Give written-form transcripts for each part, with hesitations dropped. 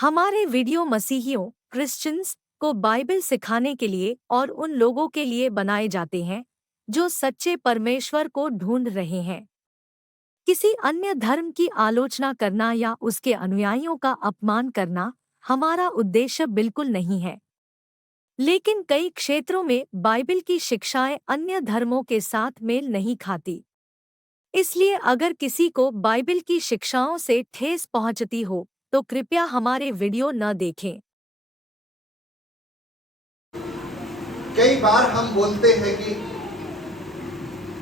हमारे video मसीहियों Christians को Bible सिखाने के लिए और उन लोगों के लिए बनाए जाते हैं जो सच्चे परमेश्वर को ढूंढ रहे हैं। किसी अन्य धर्म की आलोचना करना या उसके अनुयायियों का अपमान करना हमारा उद्देश्य बिल्कुल नहीं है। लेकिन कई क्षेत्रों में बाइबल की शिक्षाएं अन्य धर्मों के साथ मेल नहीं खाती। इसलिए अगर किसी को बाइबल की शिक्षाओं से ठेस पहुंचती हो तो कृपया हमारे वीडियो न देखें। कई बार हम बोलते हैं कि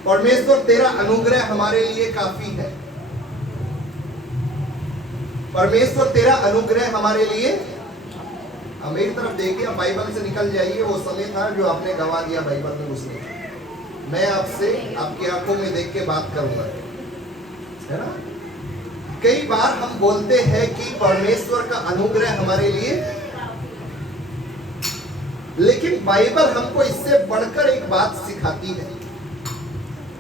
परमेश्वर तेरा अनुग्रह हमारे लिए काफी है। परमेश्वर तेरा अनुग्रह हमारे लिए। अब मेरी तरफ देखिए, आप बाइबल से निकल जाइए। वो समय था जो आपने गवा दिया बाइबल में, उसने मैं आपसे आपकी आंखों में देख के बात करूंगा, है ना। कई बार हम बोलते हैं कि परमेश्वर का अनुग्रह हमारे लिए, लेकिन बाइबल हमको इससे बढ़कर एक बात सिखाती है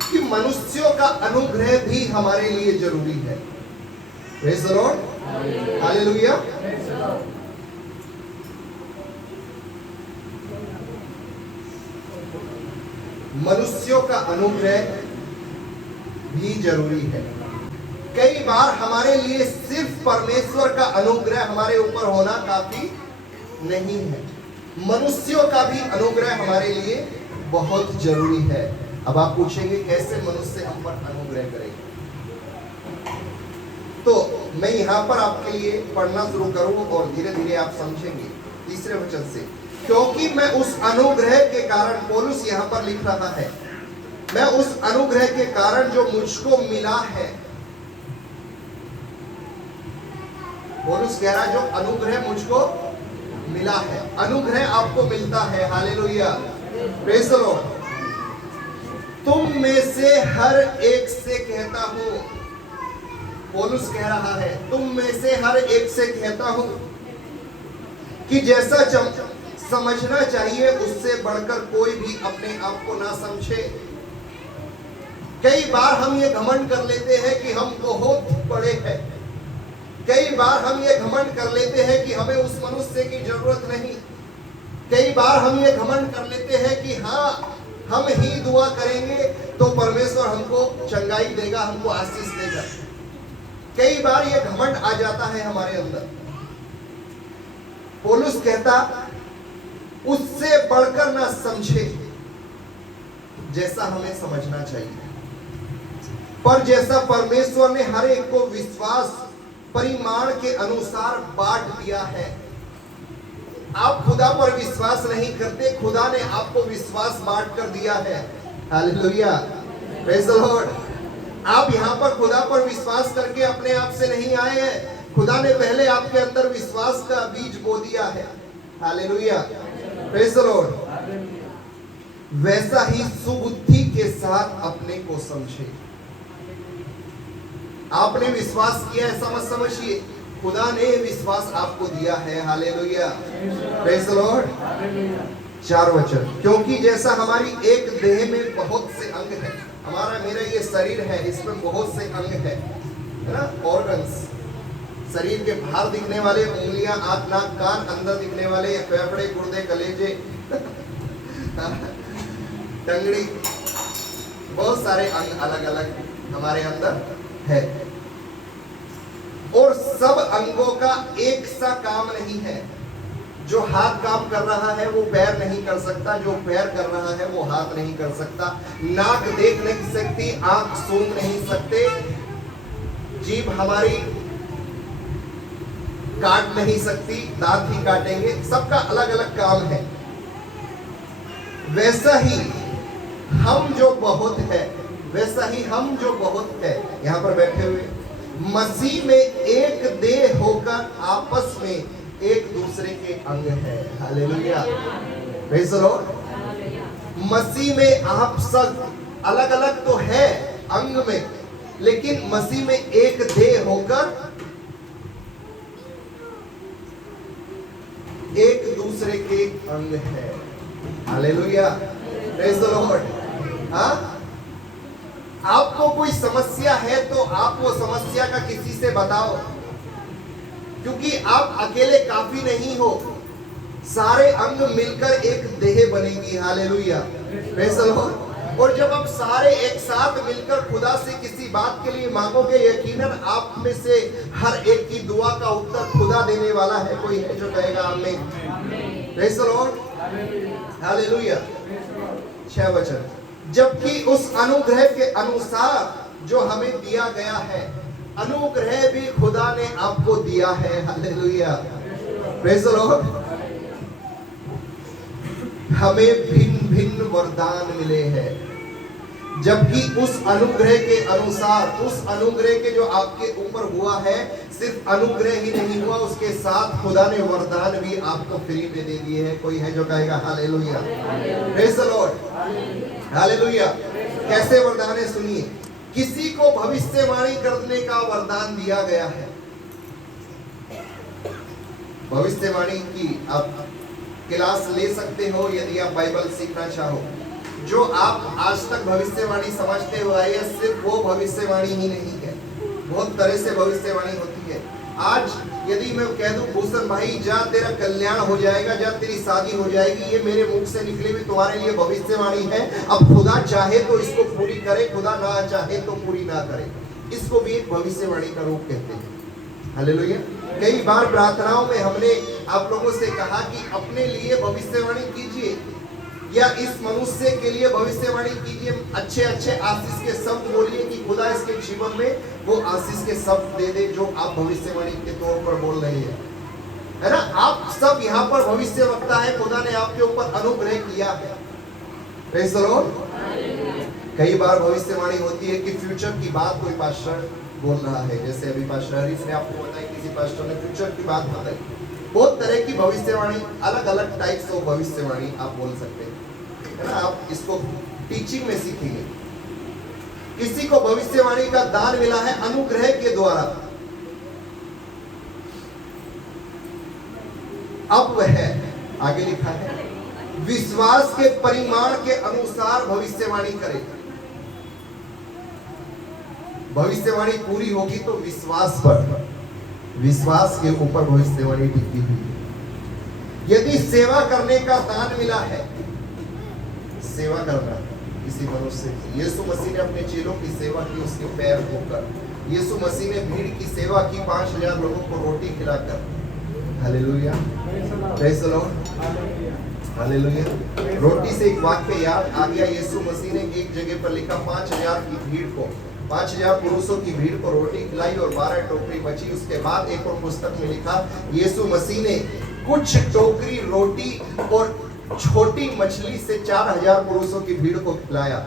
कि मनुष्यों का अनुग्रह भी हमारे लिए जरूरी है। Praise the Lord, hallelujah. मनुष्यों का अनुग्रह भी जरूरी है। कई बार हमारे लिए सिर्फ परमेश्वर का अनुग्रह हमारे ऊपर होना काफी नहीं है, मनुष्यों का भी अनुग्रह हमारे लिए बहुत जरूरी है। अब आप पूछेंगे कैसे मनुष्य हम पर अनुग्रह करेंगे, तो मैं यहां पर आपके लिए पढ़ना शुरू करूं और धीरे धीरे आप समझेंगे। तीसरे वचन से, क्योंकि मैं उस अनुग्रह के कारण, पौलुस यहां पर लिख रहा है, मैं उस अनुग्रह के कारण जो मुझको मिला है। पौलुस कह रहा है जो अनुग्रह मुझको मिला है, अनुग्रह आपको मिलता है। Hallelujah, praise the Lord. तुम में से हर एक से कहता हूं, पौलुस कह रहा है, तुम में से हर एक से कहता हूं कि जैसा समझना चाहिए उससे बढ़कर कोई भी अपने आप को ना समझे। कई बार हम ये घमंड कर लेते हैं कि हम बहुत बड़े हैं। कई बार हम ये घमंड कर लेते हैं कि हमें उस मनुष्य की जरूरत नहीं। कई बार हम ये घमंड कर लेते हैं कि हाँ, हम ही दुआ करेंगे तो परमेश्वर हमको चंगाई देगा, हमको आशीष देगा। कई बार ये घमंड आ जाता है हमारे अंदर। पौलुस कहता उससे बढ़कर ना समझे जैसा हमें समझना चाहिए, पर जैसा परमेश्वर ने हर एक को विश्वास परिमाण के अनुसार बांट दिया है। आप खुदा पर विश्वास नहीं करते, खुदा ने आपको विश्वास बांट कर दिया है। Hallelujah, praise the Lord. आप यहाँ पर खुदा पर विश्वास करके अपने आप से नहीं आए हैं, खुदा ने पहले आपके अंदर विश्वास का बीज बो दिया है। Hallelujah, praise the Lord. वैसा ही सुबुद्धि के साथ अपने को समझे। आपने विश्वास किया ऐसा मत समझिए, खुदा ने विश्वास आपको दिया है। Hallelujah, praise the Lord. 4 वचन, क्योंकि जैसा हमारी एक देह में बहुत से अंग है, हमारा मेरा ये शरीर है, इसमें बहुत से अंग है ना, ऑर्गन्स। शरीर के बाहर दिखने वाले उंगलियां, आंख, नाक, कान, अंदर दिखने वाले फेफड़े, गुर्दे, कलेजे, टंगड़ी, बहुत सारे अंग अलग अलग हमारे अंदर है। और सब अंगों का एक सा काम नहीं है। जो हाथ काम कर रहा है वो पैर नहीं कर सकता, जो पैर कर रहा है वो हाथ नहीं कर सकता। नाक देख नहीं सकती, आंख सूंघ नहीं सकते, जीभ हमारी काट नहीं सकती, दांत ही काटेंगे। सबका अलग अलग काम है। वैसा ही हम जो बहुत है, वैसा ही हम जो बहुत है, यहां पर बैठे हुए मसीह में एक देह होकर आपस में एक दूसरे के अंग है। Hallelujah, praise the Lord. मसीह में आप सब अलग अलग तो है अंग में, लेकिन मसीह में एक देह होकर एक दूसरे के अंग है। Hallelujah, praise the Lord. हाँ, आपको कोई समस्या है तो आप वो समस्या का किसी से बताओ। क्योंकि आप अकेले काफी नहीं हो, सारे अंग मिलकर एक देह बनेगी। Hallelujah, praise the Lord. और जब आप सारे एक साथ मिलकर खुदा से किसी बात के लिए मांगोगे, यकीनन आप में से हर एक की दुआ का उत्तर खुदा देने वाला है। कोई है जो कहेगा आमीन? Praise the Lord, hallelujah. 6 वचन, जबकि उस अनुग्रह के अनुसार जो हमें दिया गया है, अनुग्रह भी खुदा ने आपको दिया है। Hallelujah, praise the Lord. हमें भिन्न भिन्न वरदान मिले हैं, जबकि उस अनुग्रह के अनुसार, उस अनुग्रह के जो आपके ऊपर हुआ है, सिर्फ अनुग्रह ही नहीं हुआ, उसके साथ खुदा ने वरदान भी आपको फ्री में दे दिए हैं। कोई है जो कहेगा hallelujah, praise the Lord, hallelujah. कैसे वरदान है सुनिए। किसी को भविष्यवाणी करने का वरदान दिया गया है। भविष्यवाणी की आप क्लास ले सकते हो यदि आप बाइबल सीखना चाहो। जो आप आज तक भविष्यवाणी समझते हो आए, सिर्फ वो भविष्यवाणी ही नहीं है, बहुत तरह से भविष्यवाणी होती है। आज यदि मैं कह दूं भूषण भाई जा तेरा कल्याण हो जाएगा, जा तेरी शादी हो जाएगी, ये मेरे मुख से निकली हुई तुम्हारे लिए भविष्यवाणी है। अब खुदा चाहे तो इसको पूरी करे, खुदा ना चाहे तो पूरी ना करे। इसको भी एक भविष्यवाणी का रूप कहते हैं। हालेलुया। कई बार प्रार्थनाओं में हमने आप लोगों से कहा कि अपने लिए भविष्यवाणी कीजिए या इस मनुष्य के लिए भविष्यवाणी कीजिए, अच्छे अच्छे आशीष के शब्द बोलिए कि खुदा इसके जीवन में वो आशीष के शब्द दे दे जो आप भविष्यवाणी के तौर पर बोल रहे हैं, है ना। आप सब यहाँ पर भविष्यवक्ता है, खुदा ने आपके ऊपर अनुग्रह किया है। Praise the Lord. कई बार भविष्यवाणी होती है कि फ्यूचर की बात कोई पास्टर बोल रहा है, जैसे अभी पास्टर हरीश ने आपको बताया, किसी पास्टर ने फ्यूचर की बात बताई। बहुत तरह की भविष्यवाणी, अलग अलग टाइप्स ऑफ भविष्यवाणी आप बोल सकते हैं, है ना। आप इसको टीचिंग में सीखेंगे। किसी को भविष्यवाणी का दान मिला है अनुग्रह के द्वारा। अब वह आगे लिखा है विश्वास के परिमाण के अनुसार भविष्यवाणी करे। भविष्यवाणी पूरी होगी तो विश्वास पर, विश्वास के ऊपर भविष्यवाणी टिकी हुई है। यदि सेवा करने का दान मिला है, सेवा करना किसी मनुष्य की, यीशु मसीह ने अपने चेलों की सेवा की, उसके पैर धोकर। यीशु मसीह ने भीड़ की सेवा की, 5000 लोगों को रोटी खिलाकर। Hallelujah, praise the Lord, hallelujah. रोटी से एक वाक्य याद आ गया। यीशु मसीह ने एक जगह पर लिखा 5000 की भीड़ को, 5000 पुरुषों की भीड़ को रोटी खिलाई और 12 टोकरी बची। उसके बाद एक और पुस्तक में लिखा यीशु मसीह ने कुछ टोकरी रोटी और छोटी मछली से 4000 पुरुषों की भीड़ को खिलाया।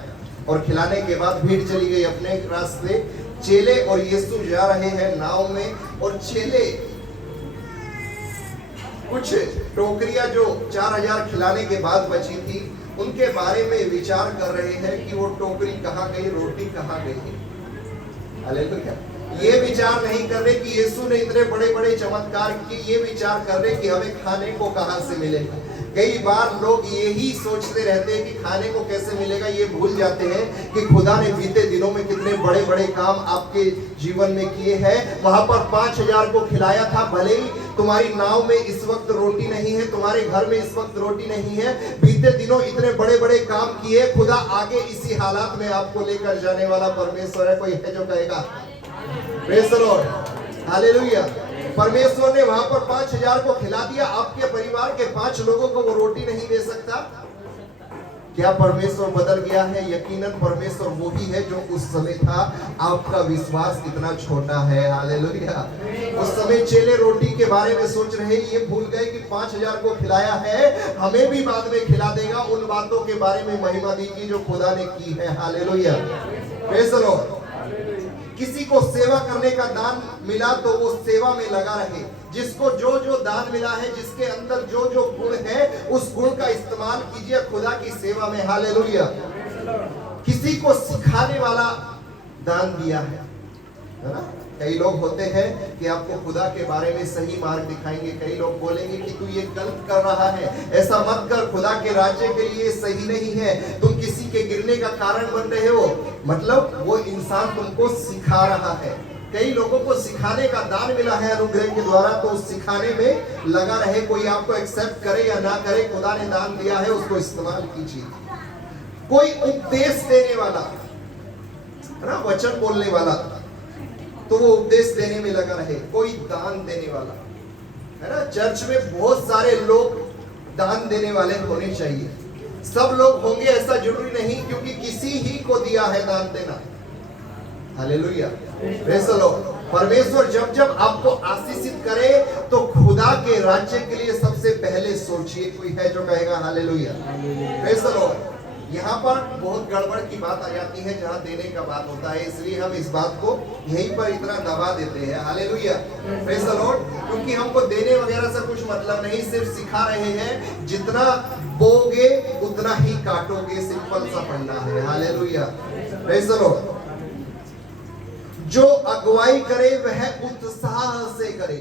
और खिलाने के बाद भीड़ चली गई अपने रास्ते। चेले और यीशु जा रहे हैं नाव में, और चेले कुछ टोकरियां जो 4000 खिलाने के बाद बची थी, उनके बारे में विचार कर रहे हैं कि वो टोकरी कहाँ गई, रोटी कहाँ गई। हालेलुया। ये विचार नहीं कर रहे कि यीशु ने इतने बड़े बड़े चमत्कार किए, ये विचार कर रहे कि हमें खाने को कहाँ से मिलेगा। कई बार लोग यही सोचते रहते हैं कि खाने को कैसे मिलेगा, ये भूल जाते हैं कि खुदा ने बीते दिनों में कितने बड़े बड़े काम आपके जीवन में किए हैं। वहां पर 5000 को खिलाया था। भले ही तुम्हारी नाव में इस वक्त रोटी नहीं है, तुम्हारे घर में इस वक्त रोटी नहीं है, बीते दिनों इतने बड़े बड़े काम किए। खुदा आगे इसी हालात में आपको लेकर जाने वाला परमेश्वर है। कोई है जो कहेगा प्रेज़ द लॉर्ड, हालेलुया। परमेश्वर ने वहां पर 5000 को खिला दिया। आपके परिवार के 5 लोगों को वो रोटी नहीं दे सकता। क्या परमेश्वर बदल गया है? यकीनन परमेश्वर वो ही है जो उस समय था। आपका विश्वास कितना छोटा है। हालेलुया। उस समय चेले रोटी के बारे में सोच रहे, ये भूल गए कि 5000 को खिलाया है, हमें भी बाद में खिला देगा। उन बातों के बारे में महिमा दीजिए जो खुदा ने की है। Hallelujah, praise the Lord. किसी को सेवा करने का दान मिला तो वो सेवा में लगा रहे। जिसको जो जो दान मिला है, जिसके अंदर जो जो गुण है, उस गुण का इस्तेमाल कीजिए खुदा की सेवा में। हालेलुया। किसी को सिखाने वाला दान दिया है ना। कई लोग होते हैं कि आपको खुदा के बारे में सही मार्ग दिखाएंगे। कई लोग बोलेंगे कि तू ये गलत कर रहा है, ऐसा मत कर, खुदा के राज्य के लिए सही नहीं है, तुम किसी के गिरने का कारण बन रहे हो। मतलब वो इंसान तुमको सिखा रहा है। कई लोगों को सिखाने का दान मिला है अनुग्रह के द्वारा, तो उस सिखाने में लगा रहे। कोई आपको एक्सेप्ट करे या ना करे, खुदा ने दान दिया है, उसको इस्तेमाल कीजिए। कोई उपदेश देने वाला है ना, वचन बोलने वाला, तो वो उपदेश देने में लगा रहे। कोई दान देने वाला है ना, चर्च में बहुत सारे लोग दान देने वाले होने चाहिए। सब लोग होंगे ऐसा जरूरी नहीं, क्योंकि किसी ही को दिया है दान देना। Hallelujah, praise the Lord. परमेश्वर जब जब आपको आशीषित करे तो खुदा के राज्य के लिए सबसे पहले सोचिए। कोई है जो कहेगा हालेलुया, प्रेज़ द लॉर्ड। यहाँ पर बहुत गड़बड़ की बात आ जाती है जहाँ देने का बात होता है, इसलिए हम इस बात को यहीं पर इतना दबा देते हैं। Hallelujah, praise the Lord. क्योंकि हमको देने वगैरह से कुछ मतलब नहीं, सिर्फ सिखा रहे हैं जितना बोगे उतना ही काटोगे, सिंपल सा पढ़ना है। Hallelujah, praise the Lord. जो अगुवाई करे वह उत्साह से करे।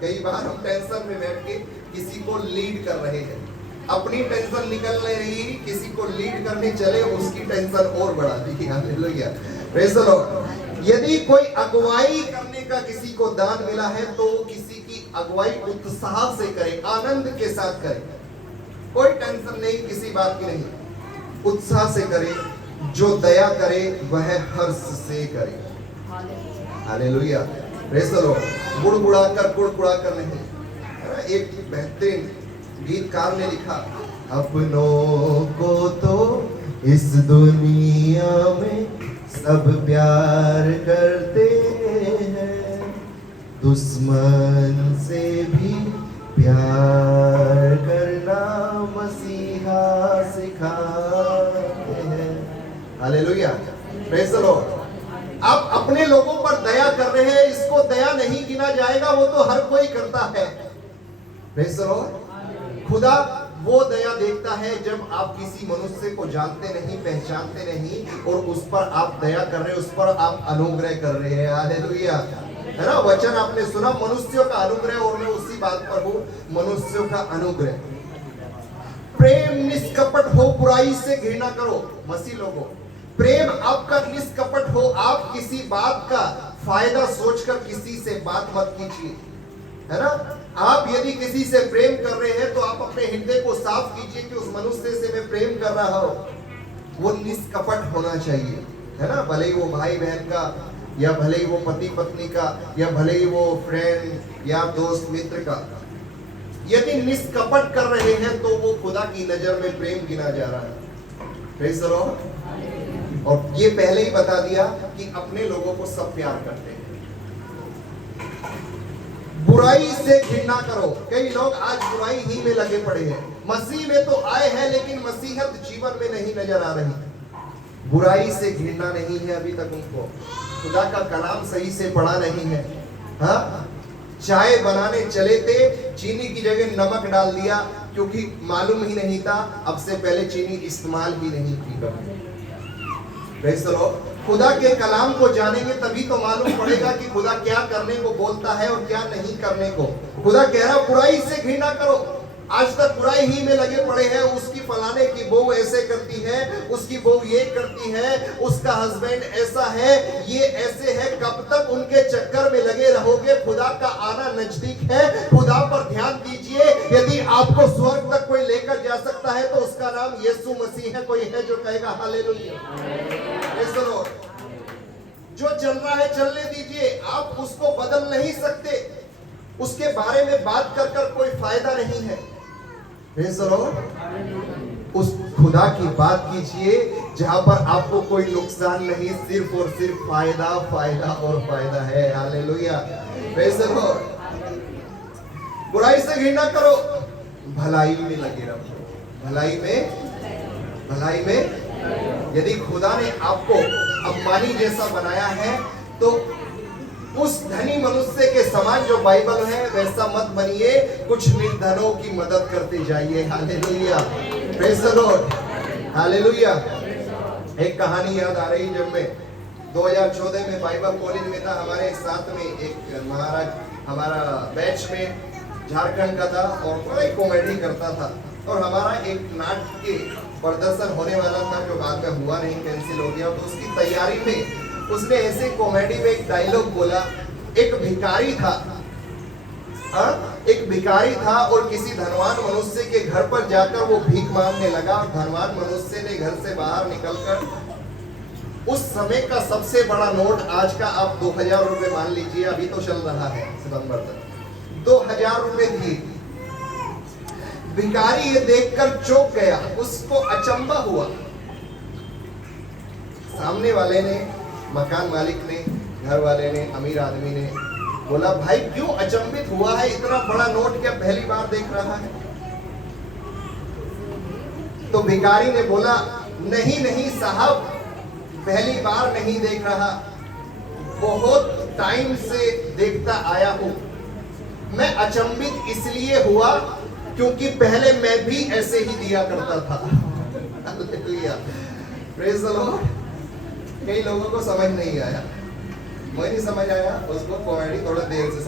कई बार हम टेंशन में बैठ के किसी को लीड कर रहे हैं, अपनी टेंशन निकल नहीं रही, किसी को लीड करने चले उसकी टेंशन और बढ़ा दी। Hallelujah, praise the Lord. यदि कोई अगुवाई करने का किसी को दान मिला है तो किसी की अगुवाई उत्साह से करे, आनंद के साथ करे। कोई टेंशन नहीं, किसी बात की नहीं, उत्साह से करे। जो दया करे वह हर्ष से करे। Hallelujah, praise the Lord. गुड़गुड़ा कर नहीं। एक बेहतरीन गीतकार ने लिखा, अपनों को तो इस दुनिया में सब प्यार करते हैं, दुश्मन से भी प्यार करना मसीहा सिखाते हैं। Hallelujah, praise the Lord. आप अपने लोगों पर दया कर रहे हैं, इसको दया नहीं गिना जाएगा, वो तो हर कोई करता है। Praise the Lord. खुदा वो दया देखता है जब आप किसी मनुष्य को जानते नहीं, पहचानते नहीं, और उस पर आप दया कर रहे हैं, उस पर आप अनुग्रह कर रहे हैं। हालेलुया, है ना। वचन आपने सुना, मनुष्यों का अनुग्रह, और मैं उसी बात पर हूं, मनुष्यों का अनुग्रह। प्रेम निष्कपट हो, बुराई से घृणा करो। मसीह लोगों, प्रेम आपका निष्कपट हो। आप किसी बात का फायदा सोचकर किसी से बात मत कीजिए, है ना। आप यदि किसी से प्रेम कर रहे हैं तो आप अपने हृदय को साफ कीजिए कि उस मनुष्य से मैं प्रेम कर रहा हूं। वो निष्कपट होना चाहिए, है ना। भले ही वो भाई बहन का, या भले ही वो पति पत्नी का, या भले ही वो फ्रेंड या दोस्त मित्र का, यदि निष्कपट कर रहे हैं तो वो खुदा की नजर में प्रेम गिना जा रहा है। Praise the Lord. और ये पहले ही बता दिया कि अपने लोगों को सब प्यार करते हैं। बुराई से घृणा करो। कई लोग आज बुराई ही में लगे पड़े हैं। मसीह में तो आए हैं लेकिन मसीहत जीवन में नहीं नजर आ रही। बुराई से घृणा नहीं है अभी तक उनको। खुदा का कलाम सही से पढ़ा नहीं है। हाँ, चाय बनाने चले थे, चीनी की जगह नमक डाल दिया, क्योंकि मालूम ही नहीं था, अब से पहले चीनी इस्तेमाल ही नहीं की। Praise the Lord. खुदा के कलाम को जानेंगे तभी तो मालूम पड़ेगा कि खुदा क्या करने को बोलता है और क्या नहीं करने को। खुदा कह रहा बुराई से घृणा करो। आज तक बुराई ही में लगे पड़े हैं। उसकी फलाने की बहू ऐसे करती है, उसकी बहू ये करती है, उसका हस्बैंड ऐसा है, ये ऐसे है। कब तक उनके चक्कर में लगे रहोगे? खुदा का आना नजदीक है। खुदा पर ध्यान दीजिए। यदि आपको स्वर्ग तक कोई लेकर जा सकता है तो उसका नाम यीशु मसीह है। कोई है जो कहेगा हालेलुया? Praise the Lord. जो चल रहा है चलने दीजिए, आप उसको बदल नहीं सकते। उसके बारे में बात कर कर कोई फायदा नहीं है। Praise the Lord. उस खुदा की बात कीजिए जहां पर आपको कोई नुकसान नहीं, सिर्फ और सिर्फ फायदा, फायदा और फायदा है। Hallelujah, praise the Lord. बुराई से घृणा करो, भलाई में लगे रहो। भलाई में यदि खुदा ने आपको अंबानी जैसा बनाया है तो उस धनी मनुष्य के समान जो बाइबल है वैसा मत बनिए। कुछ निर्धनों की मदद करते जाइए। Hallelujah, praise the Lord. Hallelujah. एक कहानी याद आ रही, जब मैं 2014 में बाइबल कॉलेज में था, हमारे साथ में एक महाराज हमारा बैच में झारखंड का था और बड़ा कॉमेडी करता था। और हमारा एक नाटक के प्रदर्शन होने वाला था जो बाद में हुआ नहीं, कैंसिल हो गया। तो उसकी तैयारी में उसने ऐसे कॉमेडी में एक डायलॉग बोला, एक भिखारी था, एक भिखारी था और किसी धनवान मनुष्य के घर पर जाकर वो भीख मांगने लगा और धनवान मनुष्य ने घर से बाहर निकलकर उस समय का सबसे बड़ा नोट, आज का आप 2000 रुपए मान लीजिए, अभी तो चल रहा है सितंबर तक, 2000 रुपए दिए। भिखारी ये देखकर चौंक गया, उसको अचंभा हुआ। सामने वाले ने, मकान मालिक ने, घर वाले ने, अमीर आदमी ने बोला, भाई क्यों अचंभित हुआ है, इतना बड़ा नोट क्या पहली बार देख रहा है? तो भिखारी ने बोला, नहीं नहीं साहब, पहली बार नहीं देख रहा, बहुत टाइम से देखता आया हूं। मैं अचंभित इसलिए हुआ क्योंकि पहले मैं भी ऐसे ही दिया करता था। Praise the Lord. कई लोगों को समझ नहीं आया, मुझे नहीं समझ आया, उसको कॉमेडी थोड़ा देर से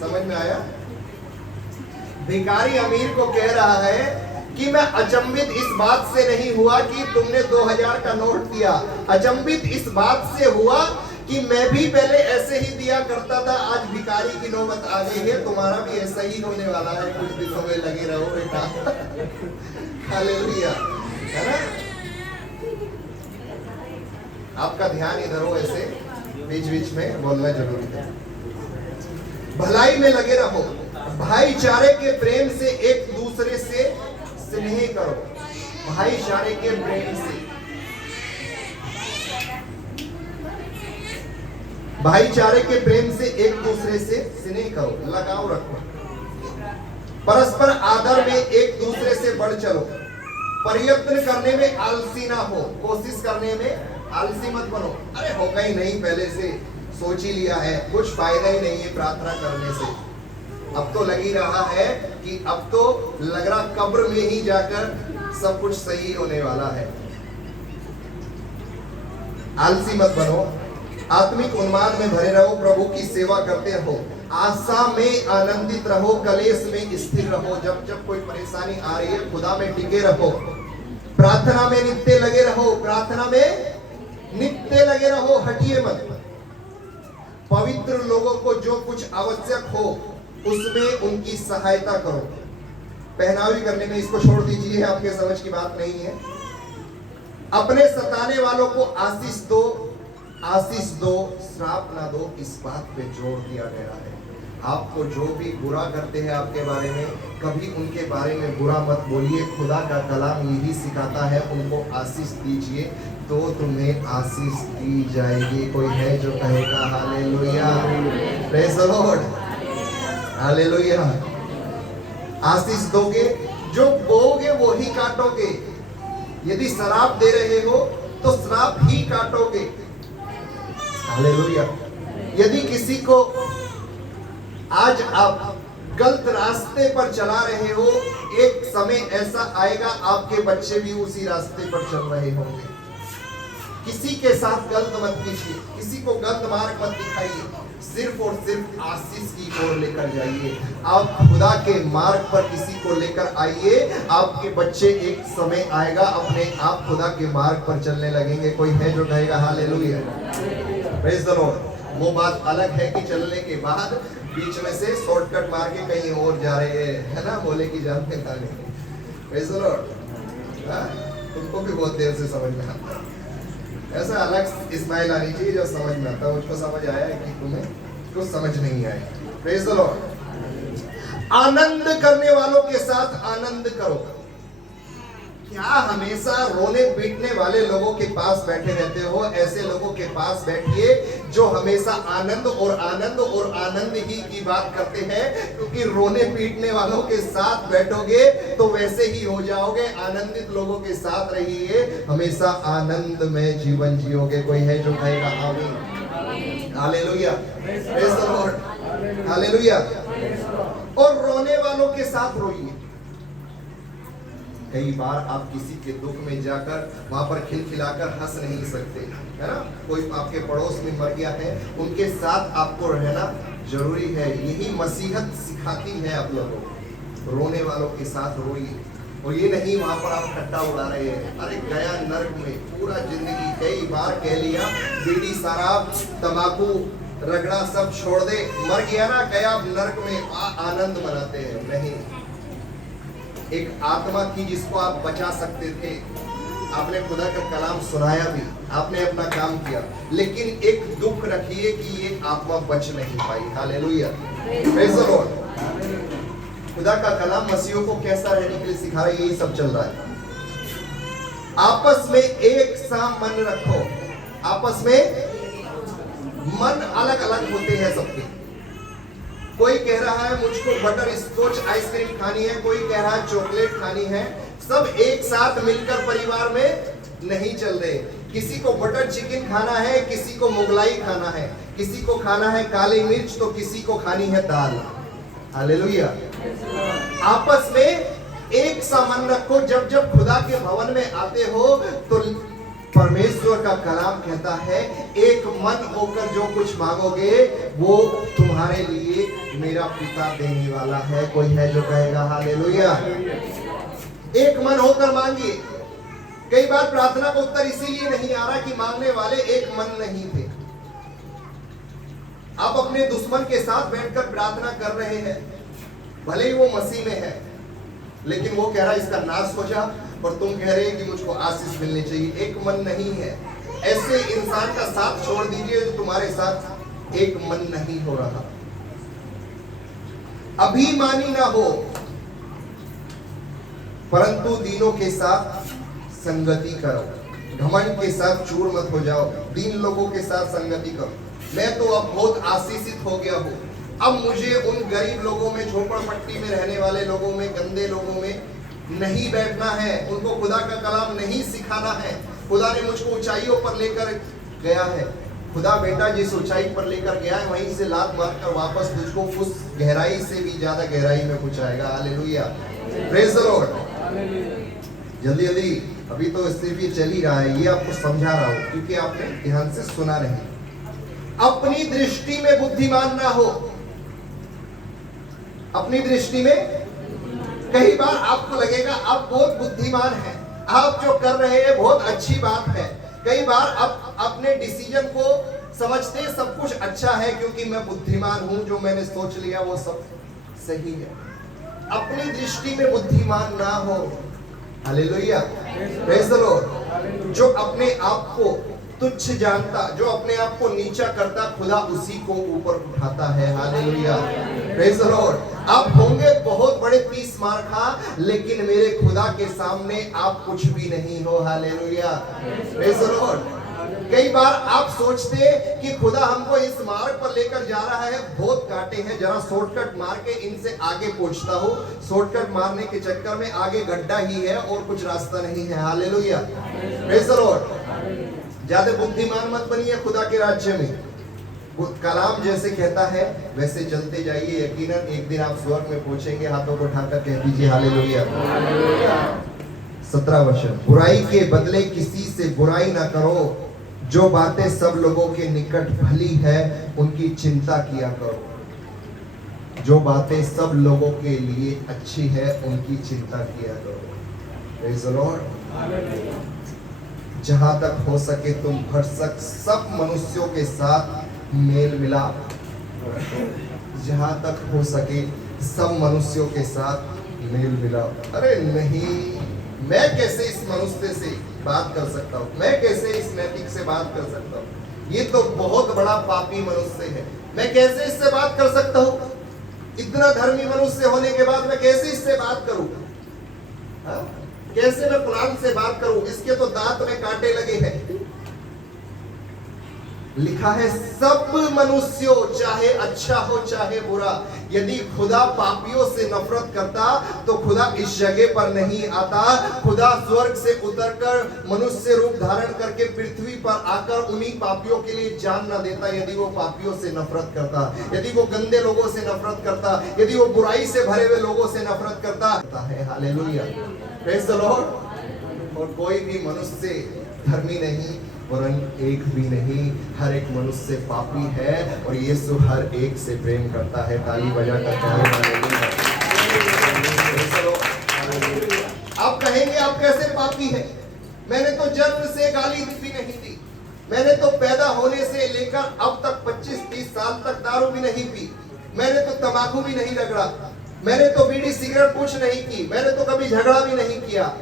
समझ में आया। भिखारी अमीर को कह रहा है कि मैं अचंभित इस बात से नहीं हुआ कि तुमने 2000 का नोट दिया, अचंभित इस बात से हुआ कि मैं भी पहले ऐसे ही दिया करता था, आज भिखारी की नौबत आ गई है, तुम्हारा भी ऐसा ही होने वाला है, कुछ दिनों में लगे रहो बेटा। हालेलुया, है ना? आपका ध्यान इधर हो, ऐसे बीच बीच में बोलना जरूरी है। भलाई में लगे रहो, भाईचारे के प्रेम से एक दूसरे से स्नेह करो, भाईचारे के प्रेम से, भाईचारे के प्रेम से एक दूसरे से स्नेह करो, लगाव रखो, परस्पर आदर में एक दूसरे से बढ़ चलो, प्रयत्न करने में आलसी ना हो, कोशिश करने में आलसी मत बनो। अरे होगा ही नहीं, पहले से सोच ही लिया है, कुछ फायदा ही नहीं है प्रार्थना करने से, अब तो लग ही रहा है कि अब तो लग रहा कब्र में ही जाकर सब कुछ सही होने वाला है। आलसी मत बनो, आत्मिक उन्माद में भरे रहो, प्रभु की सेवा करते रहो, आशा में आनंदित रहो, कलेश में स्थिर रहो। जब जब कोई परेशानी आ रही है, खुदा में टिके रहो, प्रार्थना में नित्य लगे रहो, प्रार्थना में नित्य लगे रहो, हटिए मत। पवित्र लोगों को जो कुछ आवश्यक हो उसमें उनकी सहायता करो। पहनावी करने में इसको छोड़ दीजिए, आपके समझ की बात नहीं है। अपने सताने वालों को आशीष दो, आशीष दो, श्राप ना दो, इस बात पे जोर दिया गया है। आपको जो भी बुरा करते हैं आपके बारे में, कभी उनके बारे में बुरा मत बोलिए। खुदा का कलाम यही सिखाता है, उनको आशीष दीजिए तो तुम्हें आशीष दी जाएगी। कोई है जो कहेगा hallelujah, praise the Lord, hallelujah. आशीष दोगे, जो बोओगे वो ही काटोगे। यदि श्राप दे रहे हो तो श्राप ही काटोगे। हालेलुया। यदि किसी को आज आप गलत रास्ते पर चला रहे हो, एक समय ऐसा आएगा आपके बच्चे भी उसी रास्ते पर चल रहे होंगे। किसी के साथ गलत मत कीजिए, किसी को गलत मार्ग मत दिखाइए, सिर्फ और सिर्फ आशीष की ओर लेकर जाइए। आप खुदा के मार्ग पर किसी को लेकर आइए, आपके बच्चे एक समय आएगा अपने आप खुदा के मार्ग पर चलने लगेंगे। कोई है जो कहेगा हालेलुया, प्रेज़ द लॉर्ड। वो बात अलग है कि चलने के बाद बीच में से शॉर्टकट मार के कहीं और जा रहे हैं, है ना, बोले की जानते खाने। Praise the Lord. तुमको भी बहुत देर से समझ में आता, ऐसा अलग इस्माइल आनी चाहिए जो समझ में आता है। मुझको समझ आया है कि तुम्हें कुछ समझ नहीं आया। Praise the Lord. आनंद करने वालों के साथ आनंद करो। क्या हमेशा रोने पीटने वाले लोगों के पास बैठे रहते हो? ऐसे लोगों के पास बैठिए जो हमेशा आनंद और आनंद और आनंद ही की बात करते हैं, क्योंकि रोने पीटने वालों के साथ बैठोगे तो वैसे ही हो जाओगे। आनंदित लोगों के साथ रहिए, हमेशा आनंद में जीवन जियोगे। कोई है जो कहेगा आमीन, hallelujah, praise the Lord, hallelujah. और रोने वालों के साथ रोइए। कई बार आप किसी के दुख में जाकर वहां पर खिलखिलाकर हंस नहीं सकते, है ना। कोई आपके पड़ोस में मर गया है, उनके साथ आपको रहना जरूरी है। यही मसीहत सिखाती है आप लोगों को। रोने वालों के साथ रोइए, और ये नहीं वहां पर आप खट्टा उड़ा रहे हैं, अरे गया नर्क में पूरा जिंदगी। कई बार कह लिया बीड़ी शराब तंबाकू रगड़ा सब छोड़ दे, मर गया ना, गया नर्क में, आनंद मनाते हैं। नहीं, एक आत्मा थी जिसको आप बचा सकते थे, आपने खुदा का कलाम सुनाया भी, आपने अपना काम किया, लेकिन एक दुख रखिए कि ये आत्मा बच नहीं पाई। Hallelujah, praise the Lord. खुदा का कलाम मसीहों को कैसा रहने के लिए सिखा रहा है, यही सब चल रहा है। आपस में एक सा मन रखो। आपस में मन अलग अलग होते हैं सबके। कोई कह रहा है मुझको बटर स्कॉच आइसक्रीम खानी है, कोई कह रहा है चॉकलेट खानी है। सब एक साथ मिलकर परिवार में नहीं चल रहे। किसी को बटर चिकन खाना है, किसी को मुगलाई खाना है, किसी को खाना है काली मिर्च, तो किसी को खानी है दाल। हालेलुया। आपस में एक सा मन रखो। जब जब खुदा के भवन में आते हो तो परमेश्वर का कलाम कहता है एक मन होकर जो कुछ मांगोगे वो तुम्हारे लिए मेरा पिता देने वाला है। कोई है जो कहेगा हालेलुया। एक मन होकर मांगिए। कई बार प्रार्थना का उत्तर इसीलिए नहीं आ रहा कि मांगने वाले एक मन नहीं थे। आप अपने दुश्मन के साथ बैठकर प्रार्थना कर रहे हैं, भले ही वो मसीह में है, लेकिन वो कह रहा है इसका नाश हो जा, और तुम कह रहे हैं कि मुझको आशीष मिलनी चाहिए। एक मन नहीं है। ऐसे इंसान का साथ छोड़ दीजिए जो तुम्हारे साथ एक मन नहीं हो रहा। अभिमानी ना हो, परंतु दीनों के साथ संगति करो। घमंड के साथ चूर मत हो जाओ, दीन लोगों के साथ संगति करो। मैं तो अब बहुत आशीषित हो गया हूं, अब मुझे उन गरीब लोगों में, झोपड़पट्टी में रहने वाले लोगों में, गंदे लोगों में नहीं बैठना है, उनको खुदा का कलाम नहीं सिखाना है। खुदा ने मुझको ऊंचाइयों पर लेकर गया है। खुदा बेटा जिस ऊंचाई पर लेकर गया है वहीं से लात मारकर वापस तुझको उस गहराई से भी ज्यादा गहराई में पहुंचाएगा। Hallelujah, praise the Lord. जल्दी जल्दी, अभी तो सिर्फ ये चल ही रहा है, ये आपको समझा रहा हूं क्योंकि आपने ध्यान से सुना नहीं। अपनी दृष्टि में बुद्धिमान ना हो। अपनी दृष्टि में कई बार आपको लगेगा आप बहुत बुद्धिमान हैं, आप जो कर रहे हैं बहुत अच्छी बात है। कई बार आप अपने डिसीजन को समझते सब कुछ अच्छा है क्योंकि मैं बुद्धिमान हूं, जो मैंने सोच लिया वो सब सही है। अपनी दृष्टि में बुद्धिमान ना हो। Hallelujah, praise the Lord. जो अपने आप को तुच्छ जानता, जो अपने आप को नीचा करता, खुदा उसी को ऊपर उठाता है। Hallelujah, praise the Lord. आप होंगे बहुत बड़े पीस मार खा, लेकिन मेरे खुदा के सामने आप कुछ भी नहीं हो। Hallelujah, praise the Lord. कई बार आप सोचते कि खुदा हमको इस मार्ग पर लेकर जा रहा है, बहुत कांटे हैं, जरा शॉर्टकट मार के इनसे आगे पहुंचता हूं। शॉर्टकट मारने के चक्कर में आगे गड्ढा ही है और कुछ रास्ता नहीं है। Hallelujah, praise the Lord. ज्यादा बुद्धिमान मत बनिए खुदा के राज्य में। कलाम जैसे कहता है वैसे चलते जाइए, यकीनन एक दिन आप स्वर्ग में पहुंचेंगे। हाथों को उठाकर कह दीजिए हालेलुया। 17 वचन, बुराई के बदले किसी से बुराई ना करो, जो बातें सब लोगों के निकट भली है उनकी चिंता किया करो। जो बातें सब लोगों के लिए अच्छी है उनकी चिंता किया करो। Praise the Lord. जहां तक हो सके तुम भरसक सब मनुष्यों के साथ मेल मिलाप। जहां तक हो सके सब मनुष्यों के साथ मेल मिलाप। अरे नहीं, मैं कैसे इस मनुष्य से बात कर सकता हूँ, मैं कैसे इस नैतिक से बात कर सकता हूँ, ये तो बहुत बड़ा पापी मनुष्य है, मैं कैसे इससे बात कर सकता हूँ। इतना धर्मी मनुष्य होने के बाद मैं कैसे इससे बात करूं? कैसे मैं कुरान से बात करूं? इसके तो दांत में कांटे लगे हैं। लिखा है सब मनुष्यों, चाहे अच्छा हो चाहे बुरा। यदि खुदा पापियों से नफरत करता तो खुदा इस जगह पर नहीं आता। खुदा स्वर्ग से उतरकर मनुष्य रूप धारण करके पृथ्वी पर आकर उन्हीं पापियों के लिए जान न देता यदि वो पापियों से नफरत करता, यदि वो गंदे लोगों से नफरत करता, यदि वो बुराई से भरे हुए लोगों से नफरत करता है। Hallelujah, praise the Lord. और कोई भी मनुष्य धर्मी नहीं, वरन एक भी नहीं, हर एक मनुष्य पापी है और यीशु हर एक से प्रेम करता है। ताली बजाकर कहें हालेलुया। कहेंगे आप कैसे पापी हैं, मैंने तो जन्म से गाली भी नहीं दी, मैंने तो पैदा होने से लेकर अब तक 25-30 साल तक दारू भी नहीं पी, मैंने तो तंबाकू भी नहीं रगड़ा, मैंने तो बीड़ी सिगरेट कुछ नहीं की, मैंने तो कभी झगड़ा भी नहीं किया।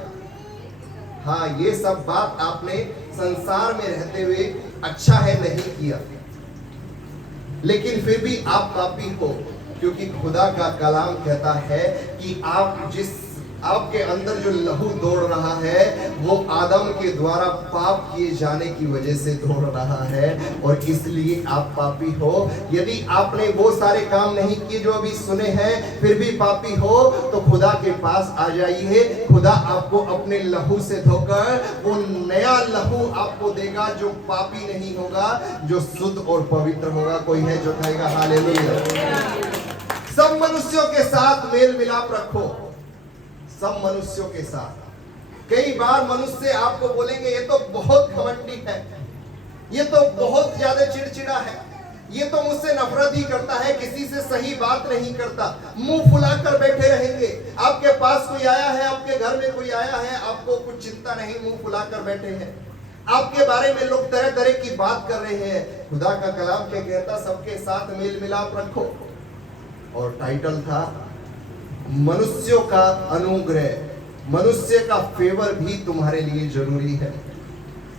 हाँ, ये सब बात आपने संसार में रहते हुए अच्छा है नहीं किया, लेकिन फिर भी आप पापी हो, क्योंकि खुदा का कलाम कहता है कि आपके अंदर जो लहू दौड़ रहा है वो आदम के द्वारा पाप किए जाने की वजह से दौड़ रहा है, और इसलिए आप पापी हो। यदि आपने वो सारे काम नहीं किए जो अभी सुने हैं, फिर भी पापी हो, तो खुदा के पास आ जाइए। खुदा आपको अपने लहू से धोकर वो नया लहू आपको देगा जो पापी नहीं होगा, जो शुद्ध और पवित्र होगा। कोई है जो कहेगा हालेलुया। सब मनुष्यों के साथ मेल मिलाप रखो, सब मनुष्यों के साथ। कई बार मनुष्य आपको बोलेंगे ये तो बहुत घमंडी है, ये तो बहुत ज्यादा चिड़चिड़ा है, ये तो मुझसे नफरत ही करता है, किसी से सही बात नहीं करता, मुंह फुलाकर बैठे रहेंगे। आपके पास कोई आया है, आपके घर में कोई आया है, आपको कुछ चिंता नहीं, मुंह फुलाकर बैठे हैं। आपके बारे में लोग तरह तरह की बात कर रहे हैं। खुदा का कलाम क्या कहता, सबके साथ मेल मिलाप रखो। और टाइटल था मनुष्यों का अनुग्रह, मनुष्य का फेवर भी तुम्हारे लिए जरूरी है।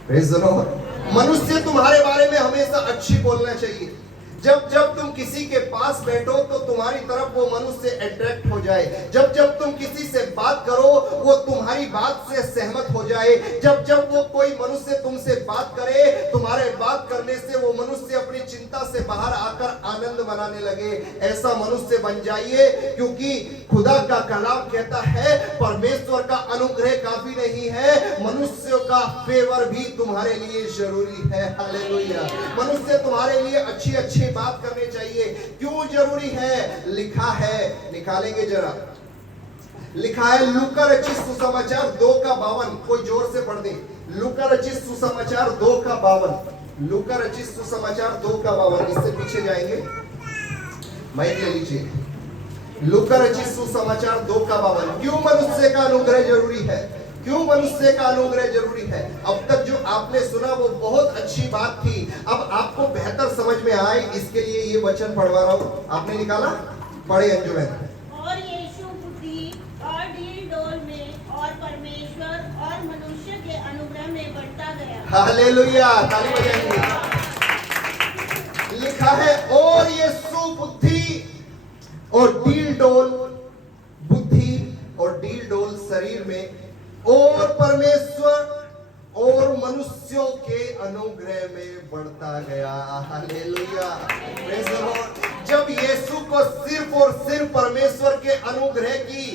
Praise the Lord. मनुष्य तुम्हारे बारे में हमेशा अच्छी बोलना चाहिए। जब जब तुम किसी के पास बैठो तो तुम्हारी तरफ वो मनुष्य अट्रैक्ट हो जाए। जब जब तुम किसी से बात करो वो तुम्हारी बात से सहमत हो जाए। जब जब वो कोई मनुष्य तुमसे बात करे, तुम्हारे बात करने से वो मनुष्य अपनी चिंता से बाहर आकर आनंद मनाने लगे। ऐसा मनुष्य बन जाइए, क्योंकि खुदा का कलाम कहता है परमेश्वर का अनुग्रह काफी नहीं है, मनुष्यों का फेवर भी तुम्हारे लिए जरूरी है। हालेलुया। मनुष्य तुम्हारे लिए अच्छी अच्छी बात करने चाहिए। क्यों जरूरी है? लिखा है, निकालेंगे जरा, लिखा है लूका रचित सुसमाचार 2:52। कोई जोर से पढ़ दे। लूका रचित सुसमाचार 2:52। लूका रचित सुसमाचार 2:52। इससे पीछे जाएंगे, माइक ले लीजिए। लूका रचित सुसमाचार 2:52। क्यों मनुष्य का अनुग्रह जरूरी है? क्यों मनुष्य का अनुग्रह जरूरी है? अब तक जो आपने सुना वो बहुत अच्छी बात थी। अब आपको बेहतर समझ में आए इसके लिए ये वचन पढ़वा रहा हूँ। आपने निकाला? पढ़े अंजुमन। और यीशु बुद्धि और डील डोल में और परमेश्वर और मनुष्य के अनुग्रह में बढ़ता गया। हालेलुया, ताली बजाएंगे। लिखा है और यीशु बुद्धि और डील डोल, बुद्धि और डील डोल शरीर में, और परमेश्वर और मनुष्यों के अनुग्रह में बढ़ता गया। Hallelujah, praise the Lord. जब यीशु को सिर्फ और सिर्फ परमेश्वर के अनुग्रह की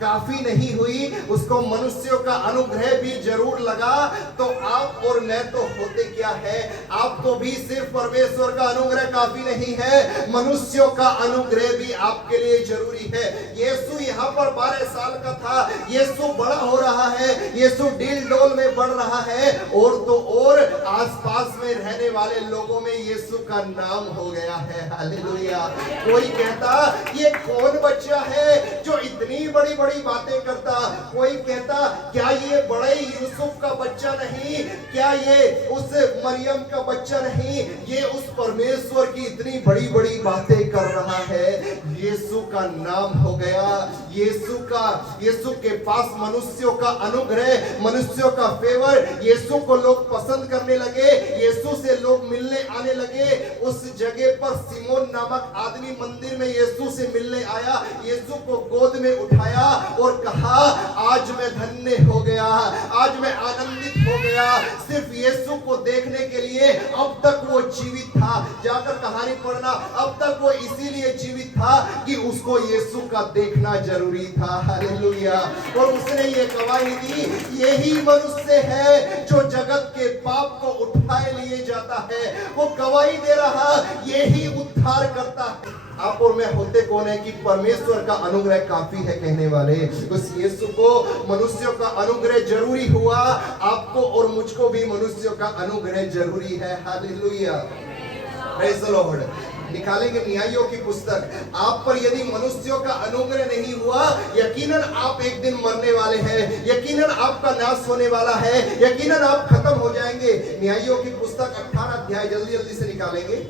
काफी नहीं हुई, उसको मनुष्यों का अनुग्रह भी जरूर लगा, तो आप और मैं तो होते क्या है? आपको भी सिर्फ परमेश्वर का अनुग्रह काफी नहीं है, मनुष्यों का अनुग्रह भी आपके लिए जरूरी है। यीशु यहाँ पर 12 साल का था, यीशु बड़ा हो रहा है, यीशु डील डोल में बढ़ रहा है, और तो और आसपास में रहने वाले लोगों में यीशु का नाम हो गया है। हालेलुया। कोई कहता ये कौन बच्चा है जो इतनी बड़ी बड़ी बातें करता? कोई कहता क्या ये बड़े यूसुफ का बच्चा नहीं? क्या ये उस मरियम का बच्चा नहीं? ये उस परमेश्वर की इतनी बड़ी बड़ी बातें कर रहा है। यीशु का नाम हो गया। यीशु के पास मनुष्यों का अनुग्रह, मनुष्यों का फेवर, यीशु को लोग पसंद करने लगे, यीशु से लोग मिलने आने लगे। उस जगह पर सिमोन नामक आदमी मंदिर में यीशु से मिलने आया, यीशु को गोद में उठाया और कहा आज मैं धन्य हो गया, आज मैं आनंदित हो गया। सिर्फ यीशु को देखने के लिए अब तक वो जीवित था। जाकर कहानी पढ़ना, अब तक वो इसीलिए जीवित था कि उसको यीशु का देखना जरूरी था। हालेलुया। और उसने ये गवाही दी, यही मनुष्य है जो जगत के पाप को उठाए लिए जाता है। वो गवाही दे रहा, यही उद्धार करता है। आप और मैं होते कौन है कि परमेश्वर का अनुग्रह काफी है कहने वाले? उस यीशु को मनुष्यों का अनुग्रह जरूरी हुआ, आपको और मुझको भी मनुष्यों का अनुग्रह जरूरी है। Hallelujah, praise the Lord. निकालेंगे न्यायों की पुस्तक। आप पर यदि मनुष्यों का अनुग्रह नहीं हुआ, यकीनन आप एक दिन मरने वाले हैं, यकीनन आपका नाश होने वाला है, यकीनन आप खत्म हो जाएंगे। न्यायों की पुस्तक 18 अध्याय जल्दी जल्दी से निकालेंगे।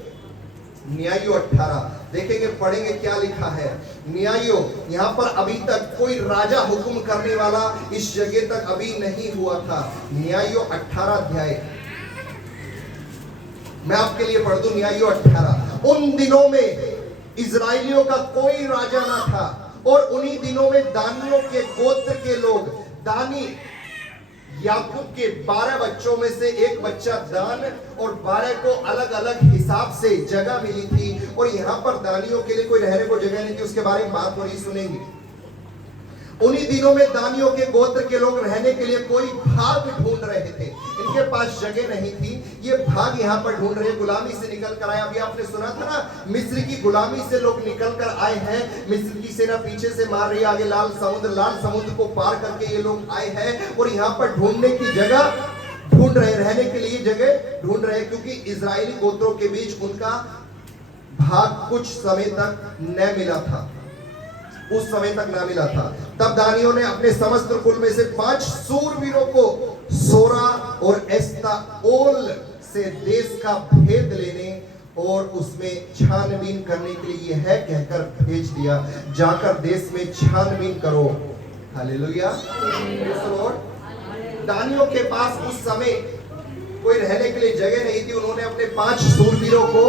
न्यायों 18 देखेंगे, पढ़ेंगे क्या लिखा है। न्यायों, यहाँ पर अभी तक कोई राजा हुक्म करने वाला इस जगह तक अभी नहीं हुआ था। न्यायों 18 अध्याय मैं आपके लिए पढ़ दूं। न्यायों 18। उन दिनों में इजराइलियों का कोई राजा ना था, और उन्हीं दिनों में दानियों के गोत्र के लोग, दानी याकूब के 12 बच्चों में से एक बच्चा दान, और 12 को अलग अलग हिसाब से जगह मिली थी, और यहां पर दानियों के लिए कोई रहने को जगह नहीं थी। उसके बारे में बात हो रही, सुनेंगे। उन्हीं दिनों में दानियों के गोत्र के लोग रहने के लिए कोई भाग ढूंढ रहे थे। इनके पास जगह नहीं थी, ये भाग यहाँ पर ढूंढ रहे, गुलामी से निकल कर आए। अभी आपने सुना था ना, मिस्र की गुलामी से लोग निकल कर आए हैं। मिस्र की सेना पीछे से मार रही है, आगे लाल समुद्र को पार करके ये लोग आए हैं, और यहाँ पर ढूंढने की जगह ढूंढ रहे, रहने के लिए जगह ढूंढ रहे, क्योंकि इजरायली गोत्रों के बीच उनका भाग कुछ समय तक न मिला था, उस समय तक ना मिला था। तब दानियों ने अपने समस्त कुल में से 5 सूरवीरों को सोरा और एस्ताओल से देश का भेद लेने और उसमें छानबीन करने के लिए है कहकर भेज दिया, जाकर देश में छानबीन करो। हालेलुया। दानियों के पास उस समय कोई रहने के लिए जगह नहीं थी। उन्होंने अपने 5 सूरवीरों को,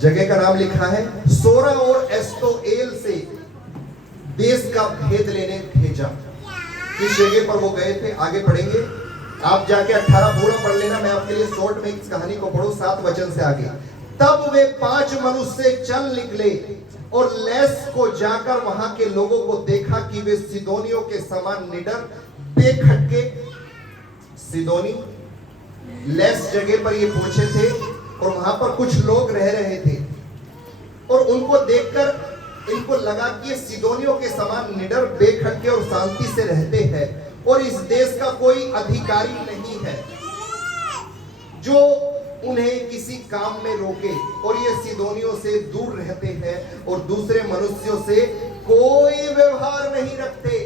जगह का नाम लिखा है, सोरा और एस्ताओल से देश का भेद लेने भेजा। किस जगह पर वो गए थे आगे पढ़ेंगे। आप जाके 18 पूरा पढ़ लेना, मैं आपके लिए शॉर्ट में इस कहानी को पढ़ो 7 वचन से आगे। तब वे 5 मनुष्य चल निकले और लेस को जाकर वहां के लोगों को देखा कि वे सिदोनियों के समान निडर बेखटके, सिदोनी लेस जगह पर ये पहुंचे थे, और वहां पर कुछ लोग रह रहे थे, और उनको देखकर इनको लगा कि ये सिदोनियों के समान निडर बेखटके और शांति से रहते हैं, और इस देश का कोई अधिकारी नहीं है जो उन्हें किसी काम में रोके, और ये सिदोनियों से दूर रहते हैं और दूसरे मनुष्यों से कोई व्यवहार नहीं रखते।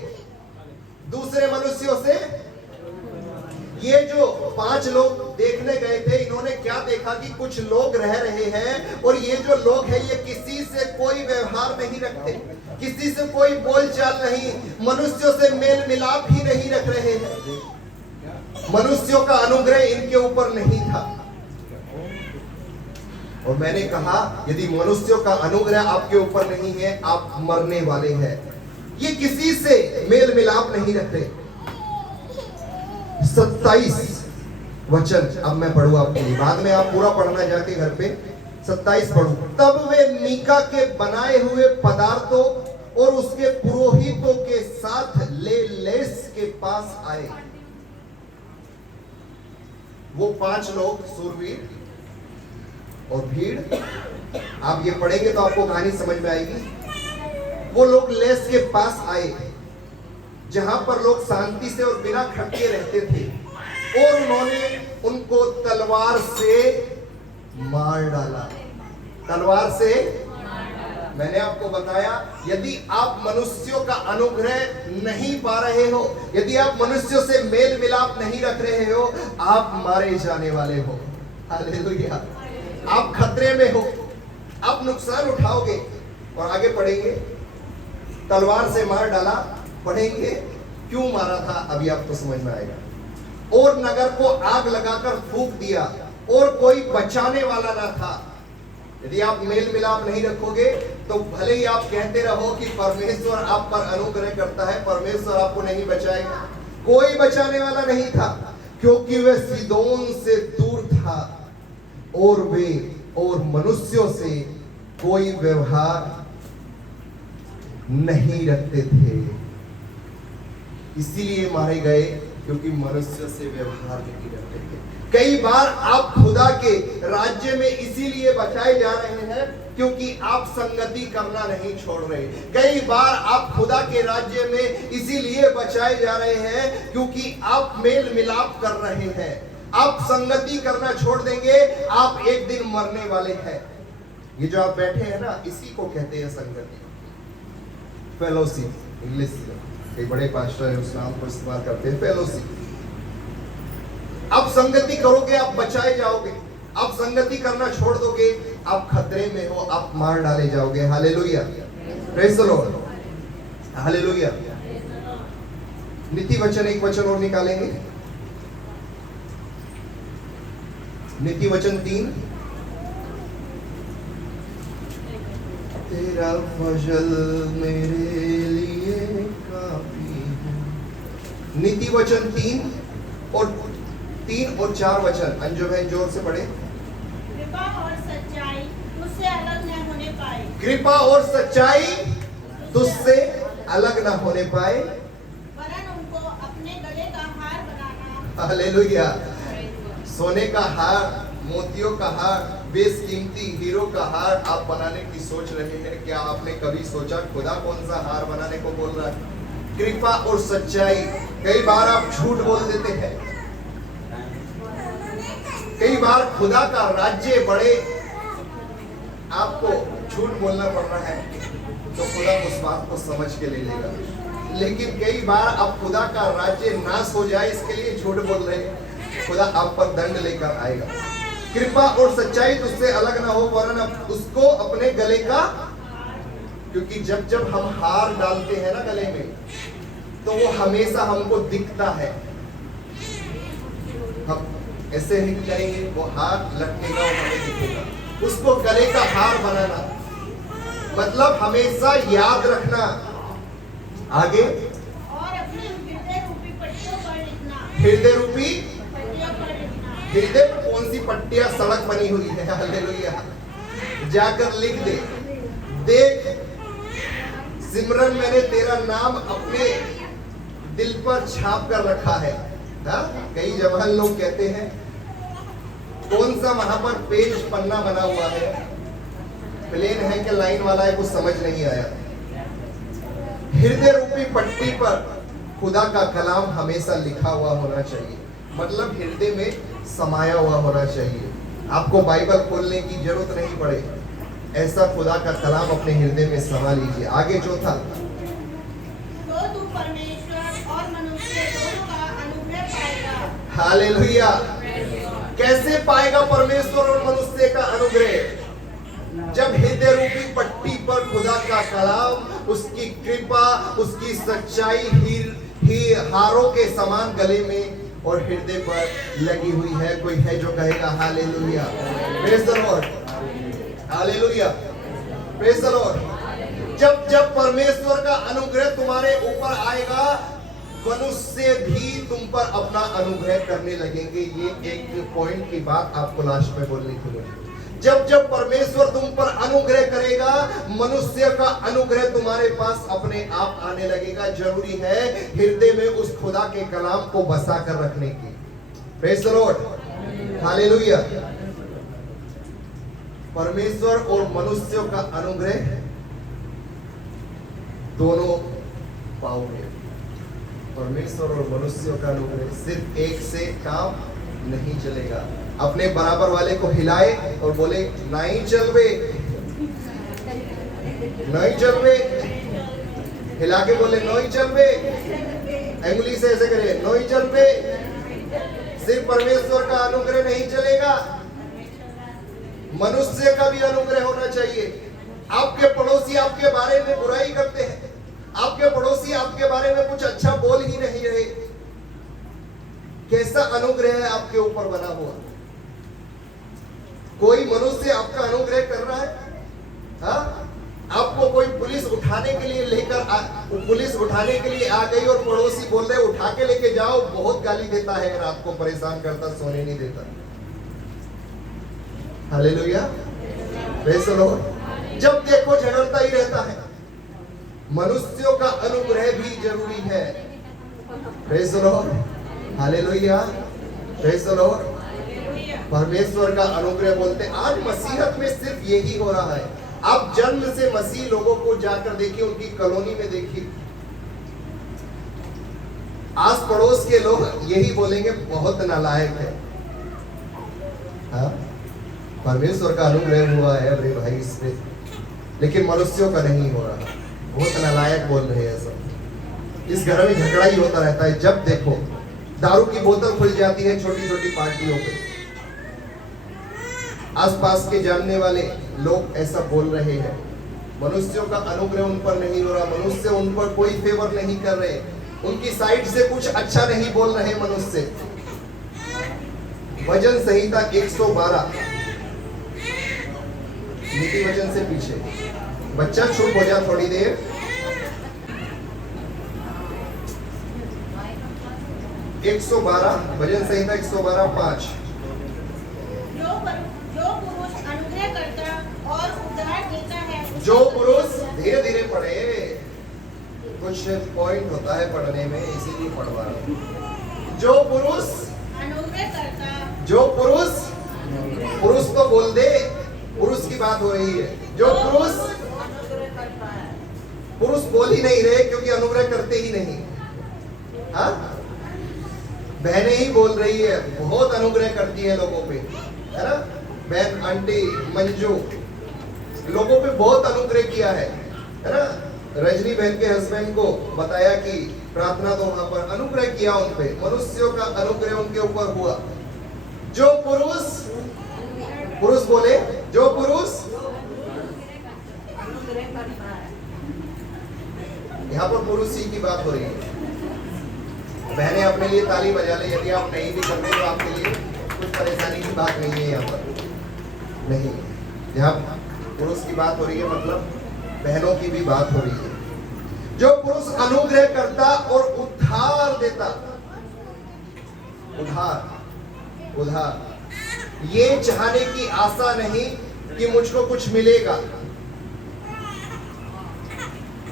दूसरे मनुष्यों से, ये जो 5 लोग देखने गए थे, इन्होंने क्या देखा कि कुछ लोग रह रहे हैं, और ये जो लोग हैं ये किसी से कोई व्यवहार नहीं रखते, किसी से कोई बोलचाल नहीं, मनुष्यों से मेल मिलाप ही नहीं रख रहे हैं। मनुष्यों का अनुग्रह इनके ऊपर नहीं था। और मैंने कहा, यदि मनुष्यों का अनुग्रह आपके ऊपर नहीं है, आप मरने वाले हैं। ये किसी से मेल मिलाप नहीं रखते। 27 वचन अब मैं पढ़ू आपके लिए, बाद में आप पूरा पढ़ना जाके घर पे। 27 पढ़ू। तब वे मीका के बनाए हुए पदार्थों और उसके पुरोहितों के साथ लेस के पास आए। वो 5 लोग सूरवीर और भीड़, आप ये पढ़ेंगे तो आपको कहानी समझ में आएगी। वो लोग लेस के पास आए जहां पर लोग शांति से और बिना खटके रहते थे, और उन्होंने उनको तलवार से मार डाला। तलवार से, मैंने आपको बताया, यदि आप मनुष्यों का अनुग्रह नहीं पा रहे हो, यदि आप मनुष्यों से मेल मिलाप नहीं रख रहे हो, आप मारे जाने वाले हो। हालेलुया। आप खतरे में हो, आप नुकसान उठाओगे। और आगे पढ़ेंगे, तलवार से मार डाला, पढ़ेंगे क्यों मारा था, अभी आपको समझ में आएगा। और नगर को आग लगाकर फूंक दिया, और कोई बचाने वाला ना था। यदि आप मेल मिलाप नहीं रखोगे तो भले ही आप कहते रहो कि परमेश्वर आप पर अनुग्रह करता है, परमेश्वर आपको नहीं बचाएगा, कोई बचाने वाला नहीं था, क्योंकि वह सीदोन से दूर था और वे और मनुष्यों से कोई व्यवहार नहीं रखते थे। इसीलिए मारे गए, क्योंकि मनुष्य से व्यवहार नहीं रखते थे। कई बार आप खुदा के राज्य में इसीलिए बचाए जा रहे हैं क्योंकि आप संगति करना नहीं छोड़ रहे। कई बार आप खुदा के राज्य में इसीलिए बचाए जा रहे हैं क्योंकि आप मेल मिलाप कर रहे हैं। आप संगति करना छोड़ देंगे, आप एक दिन मरने वाले हैं। ये जो आप बैठे हैं ना, इसी को कहते हैं संगति, फेलोशिप। इंग्लिश कई बड़े पास्टर उस नाम को इस्तेमाल करते हैं, फेलोशिप। आप संगति करोगे, आप बचाए जाओगे। आप संगति करना छोड़ दोगे, आप खतरे में हो, आप मार डाले जाओगे। Hallelujah, praise the Lord, hallelujah. नीति वचन, एक वचन और निकालेंगे, नीति वचन 3। तेरा फजल मेरे लिए काफी है। नीति वचन 3 और 4 वचन। अंजु भाई जोर से पढ़े। कृपा और सच्चाई तुझसे अलग न होने पाए। कृपा और सच्चाई तुझसे अलग न होने पाए, वरन उनको अपने गले का हार बनाना। हालेलुया। सोने का हार, मोतियों का हार, बेशकीमती हीरो का हार आप बनाने की सोच रहे हैं। क्या आपने कभी सोचा खुदा कौन सा हार बनाने को बोल रहा है? कृपा और सच्चाई। कई बार आप झूठ बोल देते हैं, कई बार खुदा का राज्य बड़े आपको झूठ बोलना पड़ रहा है, तो खुदा उस बात को समझ के ले लेगा। लेकिन कई बार आप खुदा का राज्य नाश हो जाए इसके लिए झूठ बोल रहे हैं, खुदा आप पर दंड लेकर आएगा। कृपा और सच्चाई तुझसे अलग ना हो, वरन उसको अपने गले का, क्योंकि जब जब हम हार डालते हैं ना गले में, तो वो हमेशा हमको दिखता है। हम ऐसे ही करेंगे, वो हार लटकेगा और हमें दिखेगा। उसको गले का हार बनाना मतलब हमेशा याद रखना। आगे, और अपने हृदय रूपी पट्टियों पर लिखना। हृदय रूपी, पट्टियों पर लिखना। हृदय पर कौन सी पट्टियां सड़क बनी हुई है? हालेलुया। जाकर लिख दे। देख सिमरन, मैंने तेरा नाम अपने दिल पर छाप कर रखा है। कई जवान लोग कहते हैं कौन सा वहां पर पेज पन्ना बना हुआ है, प्लेन है कि लाइन वाला है, कुछ समझ नहीं आया। हृदय रूपी पट्टी पर खुदा का कलाम हमेशा लिखा हुआ होना चाहिए, मतलब हृदय में समाया हुआ होना चाहिए। आपको बाइबल खोलने की जरूरत नहीं पड़े, ऐसा खुदा का कलाम अपने हृदय में समा लीजिए। आगे चौथा, तो तू परमेश्वर और मनुष्य दोनों का अनुग्रह पाएगा। हालेलुया। कैसे पाएगा परमेश्वर और मनुष्य का अनुग्रह? जब हृदय रूपी पट्टी पर खुदा का कलाम, उसकी कृपा, उसकी सच्चाई हारों के समान गले में और हृदय पर लगी हुई है। कोई है जो कहेगा hallelujah, praise the Lord, hallelujah, praise the Lord. जब जब परमेश्वर का अनुग्रह तुम्हारे ऊपर आएगा, मनुष्य भी तुम पर अपना अनुग्रह करने लगेंगे। ये एक पॉइंट की बात आपको लास्ट में बोलनी थी मुझे। जब जब परमेश्वर तुम पर अनुग्रह करेगा, मनुष्य का अनुग्रह तुम्हारे पास अपने आप आने लगेगा। जरूरी है हृदय में उस खुदा के कलाम को बसा कर रखने की। Praise the Lord, hallelujah. परमेश्वर और मनुष्यों का अनुग्रह दोनों पाओगे। परमेश्वर और मनुष्यों का अनुग्रह, सिर्फ एक से काम नहीं चलेगा। अपने बराबर वाले को हिलाए और बोले नहीं चल बे, नहीं चल बे, हिला के बोले नहीं चल बे, अंगुली से ऐसे करे नहीं चल बे। सिर्फ परमेश्वर का अनुग्रह नहीं चलेगा, मनुष्य का भी अनुग्रह होना चाहिए। आपके पड़ोसी आपके बारे में बुराई करते हैं, आपके पड़ोसी आपके बारे में कुछ अच्छा बोल ही नहीं रहे, कैसा अनुग्रह है आपके ऊपर बना हुआ? कोई मनुष्य आपका अनुग्रह कर रहा है? हाँ? आपको कोई पुलिस उठाने के लिए पुलिस उठाने के लिए आ गई और पड़ोसी बोल रहे उठा के लेके जाओ, बहुत गाली देता है, रात को परेशान करता, सोने नहीं देता। Hallelujah, praise the Lord. जब देखो झगड़ता ही रहता है। मनुष्यों का अनुग्रह भी जरूरी है। Praise the Lord, hallelujah, praise the Lord. परमेश्वर का अनुग्रह बोलते, आज मसीहत में सिर्फ यही हो रहा है। आप जन्म से मसीह लोगों को जाकर देखिए, उनकी कॉलोनी में देखिए, आस पड़ोस के लोग यही बोलेंगे बहुत नालायक है, हाँ, परमेश्वर का अनुग्रह हुआ है अरे भाई इस पे, लेकिन मनुष्यों का नहीं हो रहा। बहुत नालायक बोल रहे हैं सब। इस घर में झगड़ा ही होता रहता है, जब देखो दारू की बोतल खुल जाती है छोटी छोटी पार्टियों पे। आसपास के जानने वाले लोग ऐसा बोल रहे हैं, मनुष्यों का अनुग्रह उन पर नहीं हो रहा, मनुष्य उन पर कोई फेवर नहीं कर रहे, उनकी साइड से कुछ अच्छा नहीं बोल रहे मनुष्य। वचन संहिता 112 नीति वचन से पीछे, बच्चा चुप हो जा थोड़ी देर। एक 112 भजन संहिता 112:5। जो पुरुष अनुग्रह करता और उद्धार देता है, जो पुरुष, धीरे धीरे पढ़े, कुछ पॉइंट होता है पढ़ने में इसीलिए पढ़वा रहा हूं। जो पुरुष अनुग्रह करता, जो पुरुष, पुरुष तो बोल दे, पुरुष की बात हो रही है। जो पुरुष, पुरुष बोल ही नहीं रहे क्योंकि अनुग्रह करते ही नहीं। हाँ, बहनें ही बोल रही है, बहुत अनुग्रह करती है लोगों पे, है ना। बहन आंटी मंजू लोगों पे बहुत अनुग्रह किया है ना। रजनी बहन के हस्बैंड को बताया कि प्रार्थना तो वहां पर अनुग्रह किया उन पे, मनुष्यों का अनुग्रह उनके ऊपर हुआ। जो पुरुष, पुरुष बोले, जो पुरुष, यहाँ पर पुरुष ही की बात हो रही है। बहनें अपने लिए ताली बजा ले, यदि आप नहीं भी करते तो आपके लिए कुछ परेशानी की बात नहीं है। यहाँ पर नहीं, यहाँ पुरुष की बात हो रही है, मतलब बहनों की भी बात हो रही है। जो पुरुष अनुग्रह करता और उद्धार देता, उद्धार, उद्धार, ये चाहने की आशा नहीं कि मुझको कुछ मिलेगा,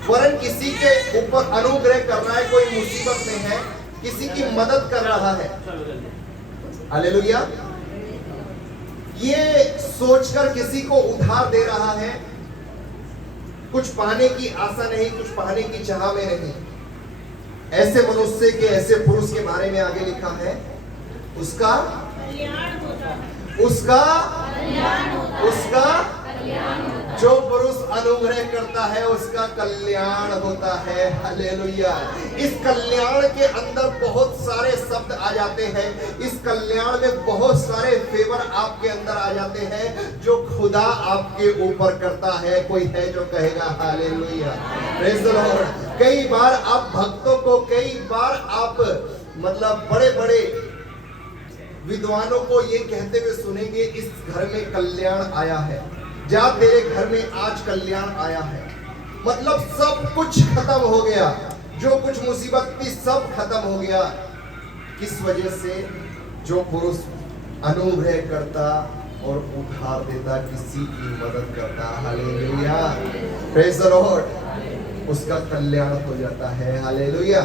वरन किसी के ऊपर अनुग्रह कर रहा है, कोई मुसीबत में है, किसी की मदद कर रहा है। हालेलुया। ये सोचकर किसी को उधार दे रहा है, कुछ पाने की आशा नहीं, कुछ पाने की चाह में नहीं। ऐसे मनुष्य के, ऐसे पुरुष के बारे में आगे लिखा है, उसका कल्याण होता है, उसका कल्याण होता है, उसका कल्याण होता है। जो पुरुष अनुग्रह करता है उसका कल्याण होता है। हालेलुया। इस कल्याण के अंदर बहुत सारे शब्द आ जाते हैं, इस कल्याण में बहुत सारे फेवर आपके अंदर आ जाते हैं जो खुदा आपके ऊपर करता है। कोई है जो कहेगा हालेलुया, प्रेज द लॉर्ड। कई बार आप भक्तों को, कई बार आप मतलब बड़े बड़े विद्वानों को ये कहते हुए सुनेंगे, इस घर में कल्याण आया है, जा तेरे घर में आज कल्याण आया है। मतलब सब कुछ खत्म हो गया, जो कुछ मुसीबत थी सब खत्म हो गया। किस वजह से? जो पुरुष अनुग्रह करता और उधार देता, किसी की मदद करता। Hallelujah, praise the Lord. उसका कल्याण हो जाता है। Hallelujah,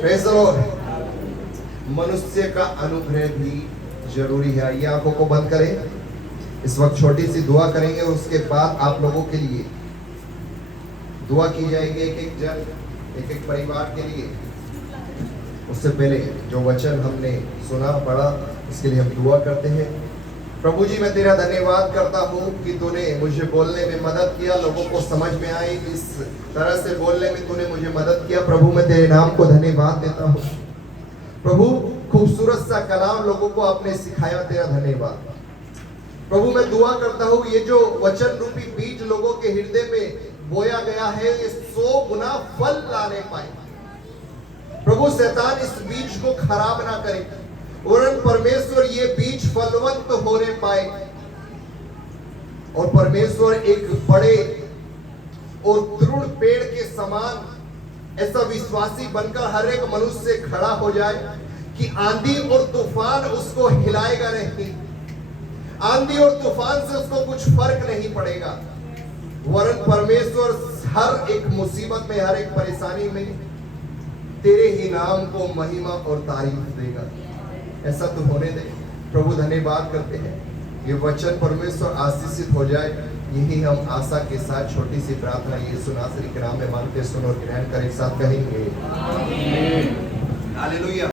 praise the Lord. मनुष्य का अनुग्रह भी जरूरी है। ये आंखों को बंद करें, इस वक्त छोटी सी दुआ करेंगे, उसके बाद आप लोगों के लिए दुआ की जाएगी, एक एक जन, एक एक परिवार के लिए। उससे पहले जो वचन हमने सुना पढ़ा, उसके लिए हम दुआ करते हैं। प्रभु जी, मैं तेरा धन्यवाद करता हूँ कि तूने मुझे बोलने में मदद किया, लोगों को समझ में आई, इस तरह से बोलने में तूने मुझे मदद किया। प्रभु मैं तेरे नाम को धन्यवाद देता हूँ। प्रभु खूबसूरत सा कलाम लोगों को आपने सिखाया, तेरा धन्यवाद। प्रभु मैं दुआ करता हूँ, ये जो वचन रूपी बीज लोगों के हृदय में बोया गया है, ये 100 गुना फल लाने पाए। प्रभु शैतान इस बीज को खराब ना करे, वरन परमेश्वर ये बीज फलवंत होने पाए और परमेश्वर एक बड़े और दृढ़ पेड़ के समान ऐसा विश्वासी बनकर हर एक मनुष्य से खड़ा हो जाए कि आंधी और तूफान उसको हिलाएगा नहीं, आंधी और तूफान से उसको कुछ फर्क नहीं पड़ेगा, वरन परमेश्वर हर एक मुसीबत में, हर एक परेशानी में तेरे ही नाम को महिमा और तारीफ देगा। ऐसा तो होने दे। प्रभु धन्यवाद करते हैं, ये वचन परमेश्वर आशीषित हो जाए, यही हम आशा के साथ छोटी सी प्रार्थना यीशु नासरी के नाम में मांगते, सुन और ग्रहण कर, एक साथ कहेंगे। हालेलुया।